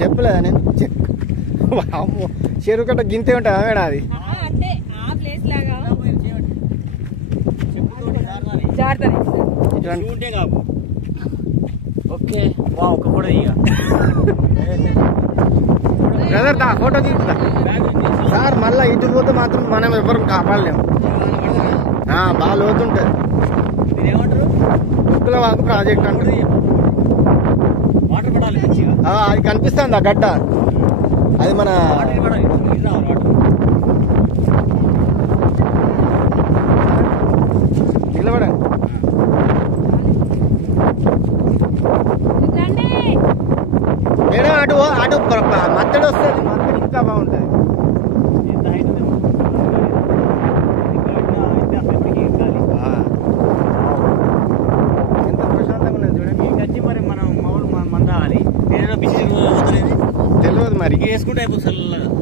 చెప్పలేదా నేను చెరువు కట్ట గింతే ఉంటుందా మేడం అది అంటే ఆ ప్లేస్ లాగా ఓకే ఒక ఫోటో ఇక బ్రదర్ దా ఫోటో తీసుకుంటా సార్ మళ్ళీ ఇటు పోతే మాత్రం మనం ఎవరు కాపాడలేము బాగా లోతుంటుంది ఏమంటారు ఉక్కుల వాకు ప్రాజెక్ట్ అంటే వాటర్ పడాలి మంచిగా అది కనిపిస్తుంది ఆ గడ్డ అది మన నిలబడండి మేడం అటు అటు మత్తడి వస్తుంది మత్తడి ఇంకా బాగుంటుంది ఎంత ప్రశాంతంగా ఉన్నది చూడండి వచ్చి మరి మనం మామూలు మందాలి ఏదైనా బిజినెస్ తెలియదు తెలియదు మరి వేసుకుంటే అయిపోతుంది